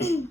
Hey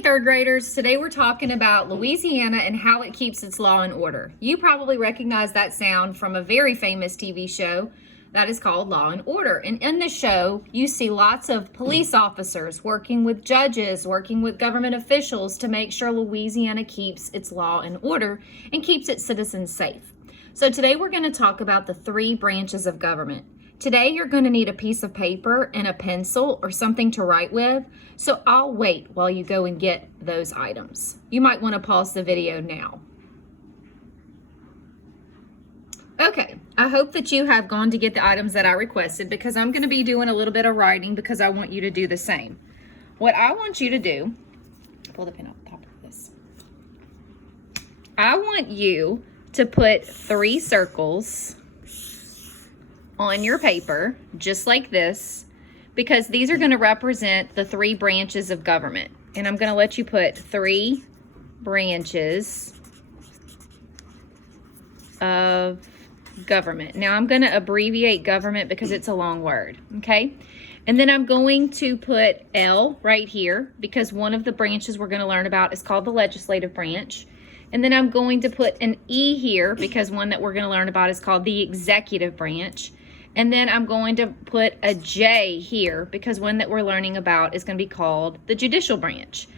third graders, today we're talking about Louisiana and how it keeps its law and order. You probably recognize that sound from a very famous TV show that is called Law and Order. And in the show, you see lots of police officers working with judges, working with government officials to make sure Louisiana keeps its law and order and keeps its citizens safe. So today we're going to talk about the 3 branches of government. Today you're going to need a piece of paper and a pencil or something to write with, so I'll wait while you go and get those items. You might want to pause the video now. Okay, I hope that you have gone to get the items that I requested because I'm going to be doing a little bit of writing because I want you to do the same. What I want you to do, pull the pen off the top of this. I want you to put 3 circles on your paper, just like this, because these are going to represent the 3 branches of government. And I'm going to let you put 3 branches of government. Now I'm going to abbreviate government because it's a long word, okay? And then I'm going to put L right here because one of the branches we're going to learn about is called the legislative branch. And then I'm going to put an E here because one that we're going to learn about is called the executive branch. And then I'm going to put a J here because one that we're learning about is going to be called the judicial branch.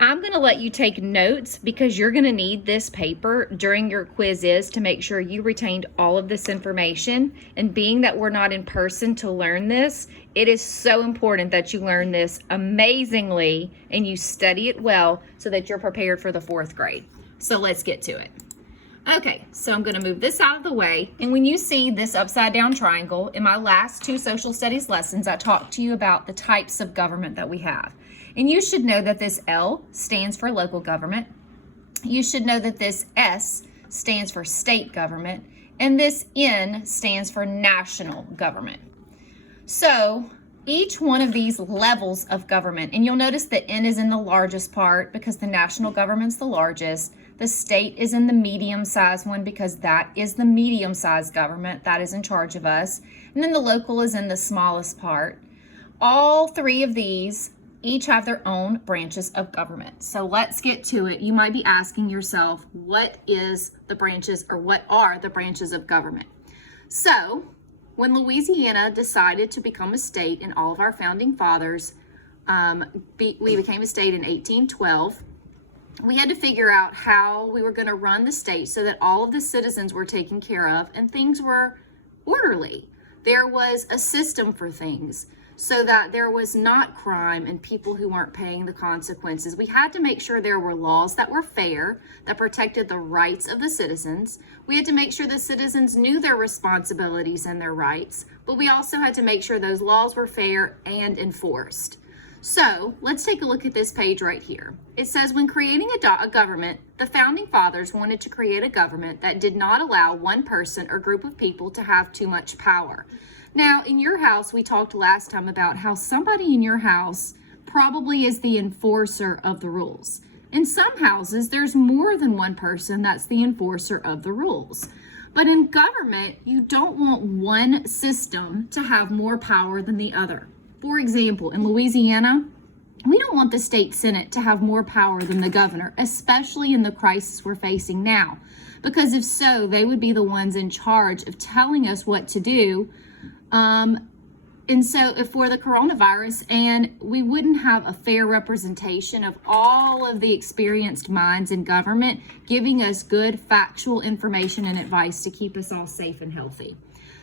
I'm going to let you take notes because you're going to need this paper during your quizzes to make sure you retained all of this information. And being that we're not in person to learn this, it is so important that you learn this amazingly and you study it well so that you're prepared for the 4th grade. So let's get to it. Okay, so I'm going to move this out of the way. And when you see this upside down triangle, in my last 2 social studies lessons, I talked to you about the types of government that we have. And you should know that this L stands for local government. You should know that this S stands for state government. And this N stands for national government. So each one of these levels of government, and you'll notice that N is in the largest part because the national government's the largest. The state is in the medium-sized one because that is the medium-sized government that is in charge of us. And then the local is in the smallest part. All 3 of these each have their own branches of government. So let's get to it. You might be asking yourself, what is the branches or what are the branches of government? So when Louisiana decided to become a state and all of our founding fathers, we became a state in 1812, we had to figure out how we were going to run the state so that all of the citizens were taken care of and things were orderly. There was a system for things so that there was not crime and people who weren't paying the consequences. We had to make sure there were laws that were fair, that protected the rights of the citizens. We had to make sure the citizens knew their responsibilities and their rights, but we also had to make sure those laws were fair and enforced. So let's take a look at this page right here. It says, when creating a government, the founding fathers wanted to create a government that did not allow one person or group of people to have too much power. Now, in your house, we talked last time about how somebody in your house probably is the enforcer of the rules. In some houses, there's more than one person that's the enforcer of the rules. But in government, you don't want one system to have more power than the other. For example, in Louisiana, we don't want the state senate to have more power than the governor, especially in the crisis we're facing now. Because if so, they would be the ones in charge of telling us what to do. And so if for the coronavirus, and we wouldn't have a fair representation of all of the experienced minds in government giving us good factual information and advice to keep us all safe and healthy.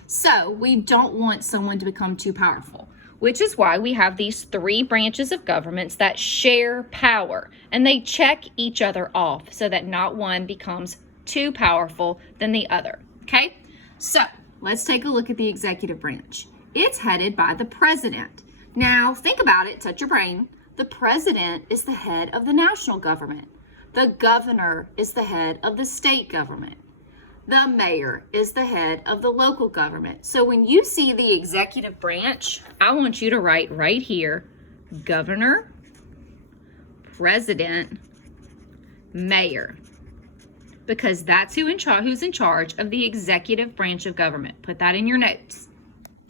So we don't want someone to become too powerful, which is why we have these 3 branches of governments that share power and they check each other off so that not one becomes too powerful than the other. Okay, so let's take a look at the executive branch. It's headed by the president. Now, think about it, touch your brain. The president is the head of the national government. The governor is the head of the state government. The mayor is the head of the local government. So when you see the executive branch, I want you to write right here, governor, president, mayor. because that's who's in charge of the executive branch of government. Put that in your notes.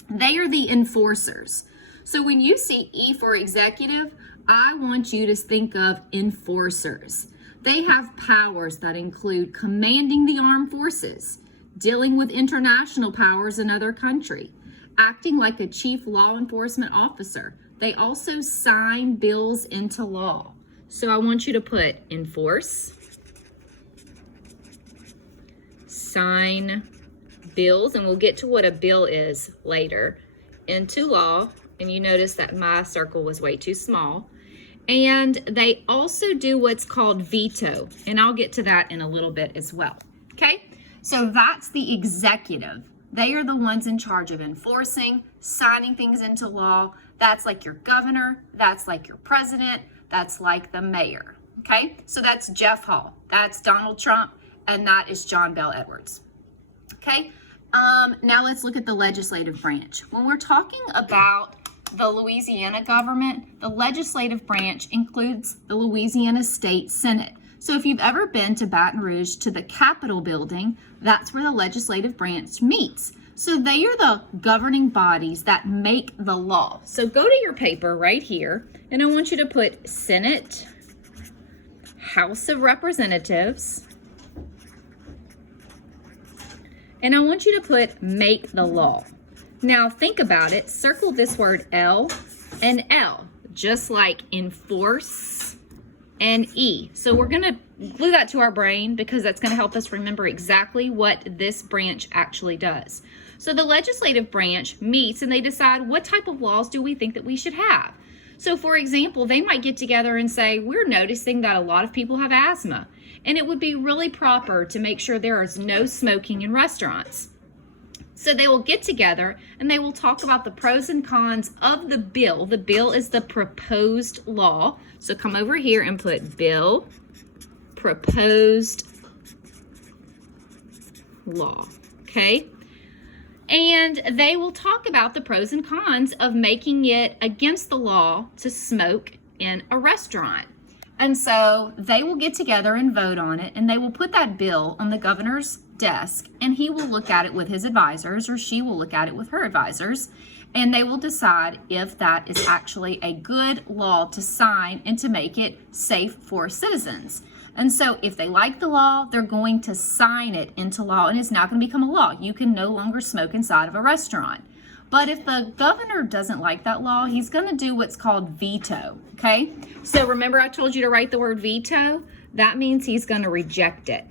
They are the enforcers. So when you see E for executive, I want you to think of enforcers. They have powers that include commanding the armed forces, dealing with international powers in other countries, acting like a chief law enforcement officer. They also sign bills into law. So I want you to put enforce, sign bills, and we'll get to what a bill is later, into law. And you notice that my circle was way too small. And they also do what's called veto, and I'll get to that in a little bit as well. Okay, so that's the executive. They are the ones in charge of enforcing, signing things into law. That's like your governor, that's like your president, that's like the mayor. Okay, so that's Jeff Hall, that's Donald Trump, and that is John Bel Edwards. Okay, now let's look at the legislative branch. When we're talking about the Louisiana government, the legislative branch includes the Louisiana State Senate. So if you've ever been to Baton Rouge to the Capitol building, that's where the legislative branch meets. So they are the governing bodies that make the law. So go to your paper right here, and I want you to put Senate, House of Representatives, and I want you to put make the law. Now think about it, circle this word L and L, just like enforce and E. So we're gonna glue that to our brain because that's gonna help us remember exactly what this branch actually does. So the legislative branch meets and they decide what type of laws do we think that we should have. So for example, they might get together and say, we're noticing that a lot of people have asthma, and it would be really proper to make sure there is no smoking in restaurants. So they will get together and they will talk about the pros and cons of the bill. The bill is the proposed law. So come over here and put bill, proposed law, okay? And they will talk about the pros and cons of making it against the law to smoke in a restaurant. And so they will get together and vote on it, and they will put that bill on the governor's desk, and he will look at it with his advisors, or she will look at it with her advisors, and they will decide if that is actually a good law to sign and to make it safe for citizens. And so if they like the law, they're going to sign it into law, and it's now going to become a law. You can no longer smoke inside of a restaurant. But if the governor doesn't like that law, he's going to do what's called veto, okay? So remember I told you to write the word veto? That means he's going to reject it.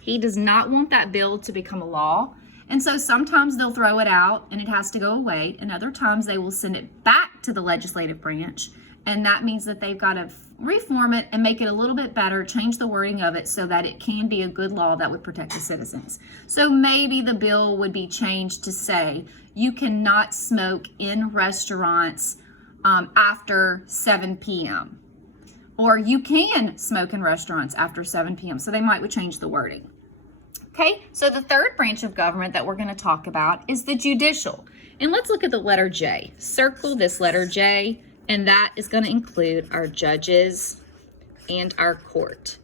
He does not want that bill to become a law. And so sometimes they'll throw it out and it has to go away, and other times they will send it back to the legislative branch, and that means that they've got to reform it and make it a little bit better, change the wording of it so that it can be a good law that would protect the citizens. So maybe the bill would be changed to say you cannot smoke in restaurants after 7 p.m. Or you can smoke in restaurants after 7 p.m. So they might change the wording. Okay, so the third branch of government that we're going to talk about is the judicial. And let's look at the letter J. Circle this letter J, and that is going to include our judges and our court.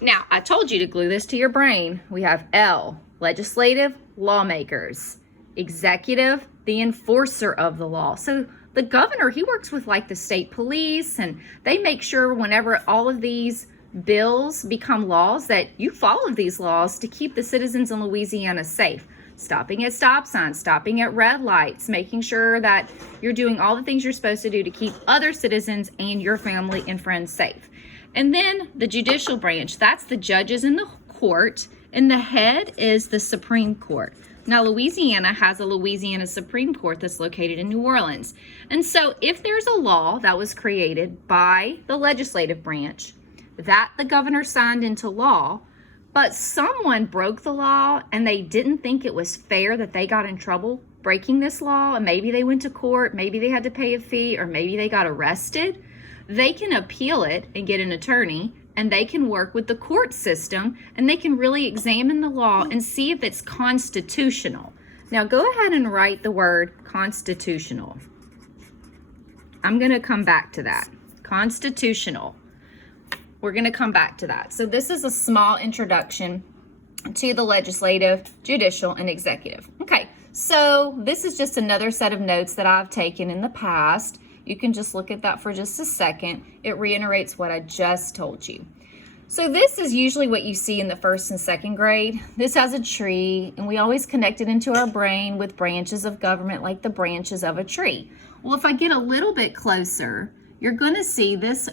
Now, I told you to glue this to your brain. We have L, legislative, lawmakers. Executive, the enforcer of the law. So the governor, he works with like the state police, and they make sure whenever all of these bills become laws that you follow these laws to keep the citizens in Louisiana safe. Stopping at stop signs, stopping at red lights, making sure that you're doing all the things you're supposed to do to keep other citizens and your family and friends safe. And then the judicial branch, that's the judges in the court, and the head is the Supreme Court. Now, Louisiana has a Louisiana Supreme Court that's located in New Orleans. And so if there's a law that was created by the legislative branch that the governor signed into law, but someone broke the law and they didn't think it was fair that they got in trouble breaking this law, and maybe they went to court, maybe they had to pay a fee, or maybe they got arrested, they can appeal it and get an attorney, and they can work with the court system, and they can really examine the law and see if it's constitutional. Now go ahead and write the word constitutional. I'm going to come back to that. Constitutional. We're going to come back to that. So this is a small introduction to the legislative, judicial, and executive. Okay, so this is just another set of notes that I've taken in the past. You can just look at that for just a second. It reiterates what I just told you. So this is usually what you see in the first and second grade. This has a tree, and we always connect it into our brain with branches of government, like the branches of a tree. Well, if I get a little bit closer, you're going to see this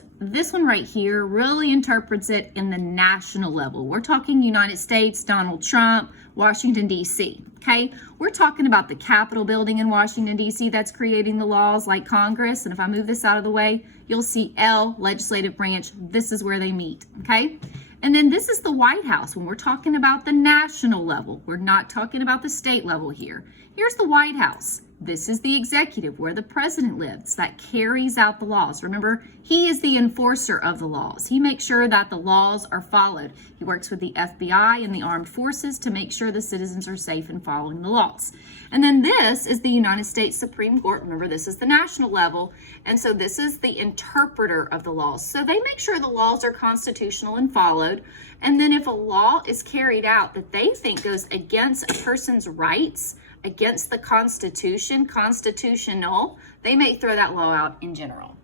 one right here really interprets it in the national level. We're talking United States, Donald Trump, Washington, D.C. Okay, we're talking about the Capitol building in Washington, D.C. that's creating the laws, like Congress. And if I move this out of the way, you'll see L, legislative branch. This is where they meet. Okay, and then this is the White House. When we're talking about the national level, we're not talking about the state level here. Here's the White House. This is the executive, where the president lives, that carries out the laws. Remember, he is the enforcer of the laws. He makes sure that the laws are followed. He works with the FBI and the armed forces to make sure the citizens are safe in following the laws. And then this is the United States Supreme Court. Remember, this is the national level. And so this is the interpreter of the laws. So they make sure the laws are constitutional and followed. And then if a law is carried out that they think goes against a person's rights, against the Constitution, constitutional, they may throw that law out in general.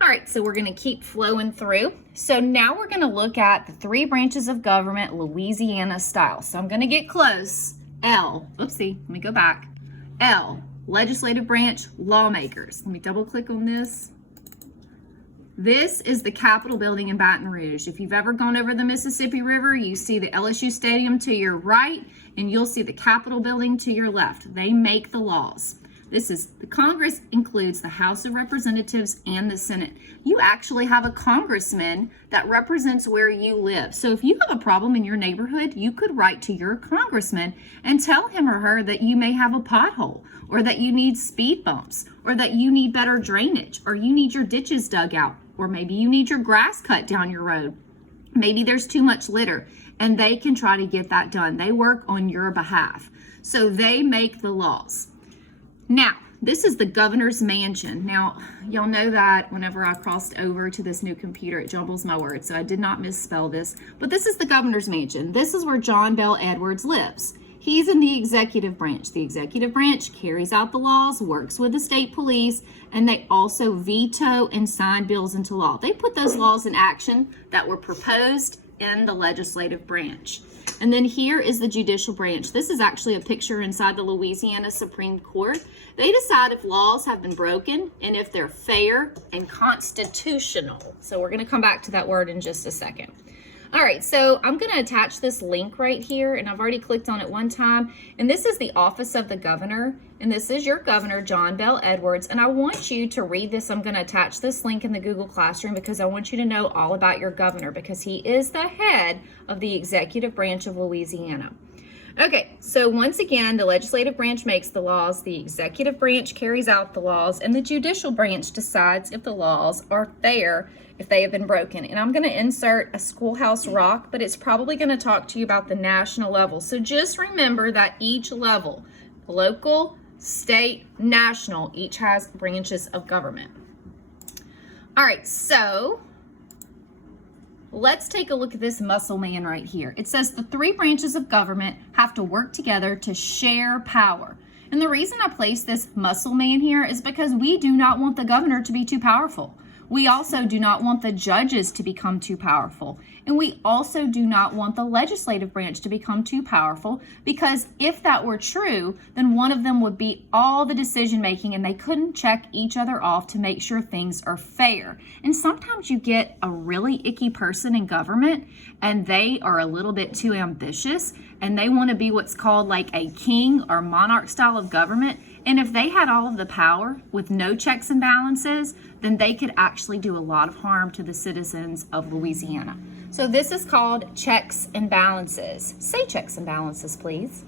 All right, so we're going to keep flowing through. So now we're going to look at the 3 branches of government, Louisiana style. So I'm going to get close. L, oopsie, let me go back. L, legislative branch, lawmakers. Let me double click on this. This is the Capitol building in Baton Rouge. If you've ever gone over the Mississippi River, you see the LSU Stadium to your right, and you'll see the Capitol building to your left. They make the laws. This is the Congress, includes the House of Representatives and the Senate. You actually have a congressman that represents where you live. So if you have a problem in your neighborhood, you could write to your congressman and tell him or her that you may have a pothole, or that you need speed bumps, or that you need better drainage, or you need your ditches dug out, or maybe you need your grass cut down your road. Maybe there's too much litter, and they can try to get that done. They work on your behalf. So they make the laws. Now, this is the governor's mansion. Now, y'all know that whenever I crossed over to this new computer, it jumbles my words, so I did not misspell this. But this is the governor's mansion. This is where John Bel Edwards lives. He's in the executive branch. The executive branch carries out the laws, works with the state police, and they also veto and sign bills into law. They put those laws in action that were proposed in the legislative branch. And then here is the judicial branch. This is actually a picture inside the Louisiana Supreme Court. They decide if laws have been broken and if they're fair and constitutional. So we're going to come back to that word in just a second. All right, so I'm going to attach this link right here, and I've already clicked on it one time. And this is the office of the governor, and this is your governor, John Bel Edwards. And I want you to read this. I'm going to attach this link in the Google Classroom because I want you to know all about your governor, because he is the head of the executive branch of Louisiana. Okay, so once again, the legislative branch makes the laws, the executive branch carries out the laws, and the judicial branch decides if the laws are fair, if they have been broken. And I'm going to insert a Schoolhouse Rock, but it's probably going to talk to you about the national level. So just remember that each level, local, state, national, each has branches of government. All right, so let's take a look at this muscle man right here. It says the 3 branches of government have to work together to share power. And the reason I place this muscle man here is because we do not want the governor to be too powerful. We also do not want the judges to become too powerful. And we also do not want the legislative branch to become too powerful, because if that were true, then one of them would be all the decision making and they couldn't check each other off to make sure things are fair. And sometimes you get a really icky person in government and they are a little bit too ambitious and they want to be what's called like a king or monarch style of government. And if they had all of the power with no checks and balances, then they could actually do a lot of harm to the citizens of Louisiana. So this is called checks and balances. Say checks and balances, please.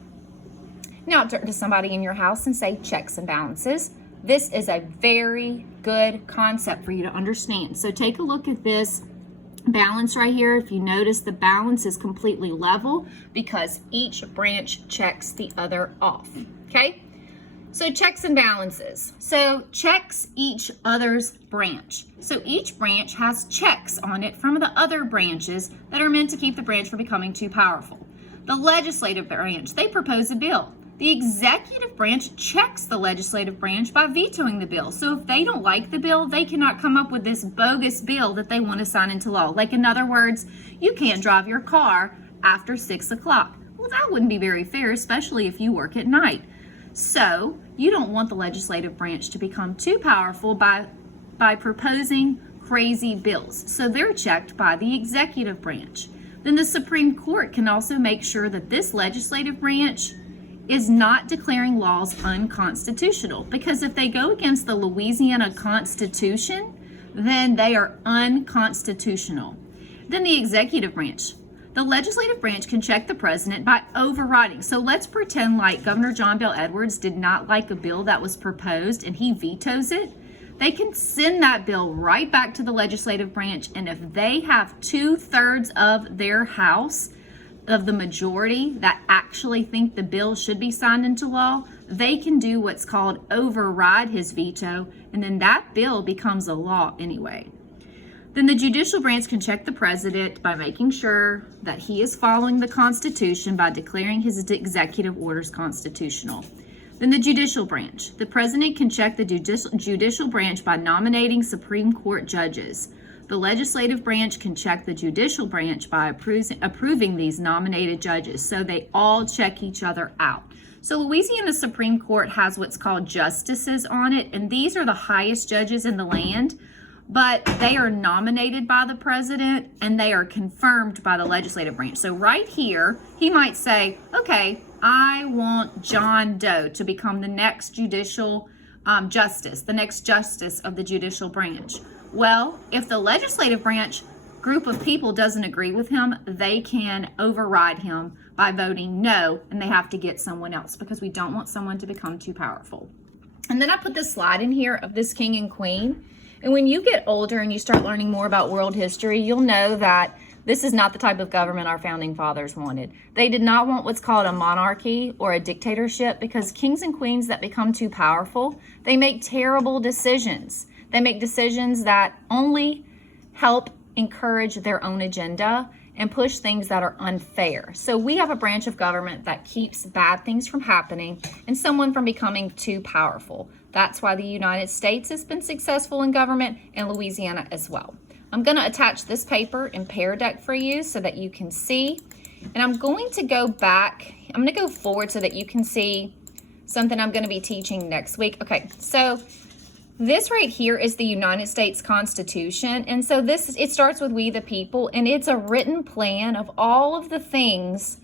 Now turn to somebody in your house and say checks and balances. This is a very good concept for you to understand. So take a look at this balance right here. If you notice, the balance is completely level because each branch checks the other off. Okay? So checks and balances. So checks each other's branch. So each branch has checks on it from the other branches that are meant to keep the branch from becoming too powerful. The legislative branch, they propose a bill. The executive branch checks the legislative branch by vetoing the bill. So if they don't like the bill, they cannot come up with this bogus bill that they want to sign into law. Like, in other words, you can't drive your car after 6 o'clock. Well, that wouldn't be very fair, especially if you work at night. So you don't want the legislative branch to become too powerful by proposing crazy bills. So they're checked by the executive branch. Then the Supreme Court can also make sure that this legislative branch is not declaring laws unconstitutional, because if they go against the Louisiana Constitution, then they are unconstitutional. Then the executive branch. The legislative branch can check the president by overriding. So let's pretend like Governor John Bel Edwards did not like a bill that was proposed and he vetoes it. They can send that bill right back to the legislative branch, and if they have 2/3 of their House, of the majority that actually think the bill should be signed into law, they can do what's called override his veto, and then that bill becomes a law anyway. Then the judicial branch can check the president by making sure that he is following the Constitution by declaring his executive orders constitutional. Then the judicial branch. The president can check the judicial branch by nominating Supreme Court judges. The legislative branch can check the judicial branch by approving these nominated judges. So they all check each other out. So Louisiana Supreme Court has what's called justices on it, and these are the highest judges in the land, but they are nominated by the president and they are confirmed by the legislative branch. So right here, he might say, okay, I want John Doe to become the next judicial justice, the next justice of the judicial branch. Well, if the legislative branch group of people doesn't agree with him, they can override him by voting no, and they have to get someone else, because we don't want someone to become too powerful. And then I put this slide in here of this king and queen. And when you get older and you start learning more about world history, you'll know that this is not the type of government our founding fathers wanted. They did not want what's called a monarchy or a dictatorship, because kings and queens that become too powerful, they make terrible decisions. They make decisions that only help encourage their own agenda and push things that are unfair. So we have a branch of government that keeps bad things from happening and someone from becoming too powerful. That's why the United States has been successful in government, and Louisiana as well. I'm going to attach this paper in Pear Deck for you so that you can see. And I'm going to go back. I'm going to go forward so that you can see something I'm going to be teaching next week. Okay, so this right here is the United States Constitution. And so it starts with we the people, and it's a written plan of all of the things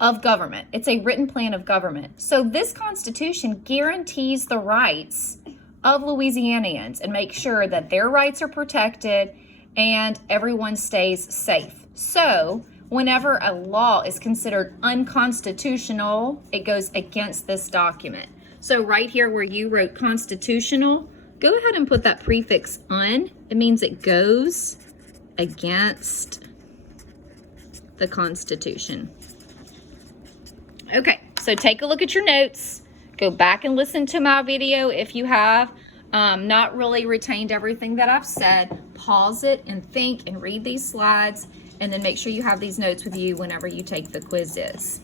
of government. It's a written plan of government. So this Constitution guarantees the rights of Louisianians and makes sure that their rights are protected and everyone stays safe. So whenever a law is considered unconstitutional, it goes against this document. So right here where you wrote constitutional, go ahead and put that prefix "un." It means it goes against the Constitution. Okay, so take a look at your notes. Go back and listen to my video if you have not really retained everything that I've said. Pause it and think and read these slides, and then make sure you have these notes with you whenever you take the quizzes.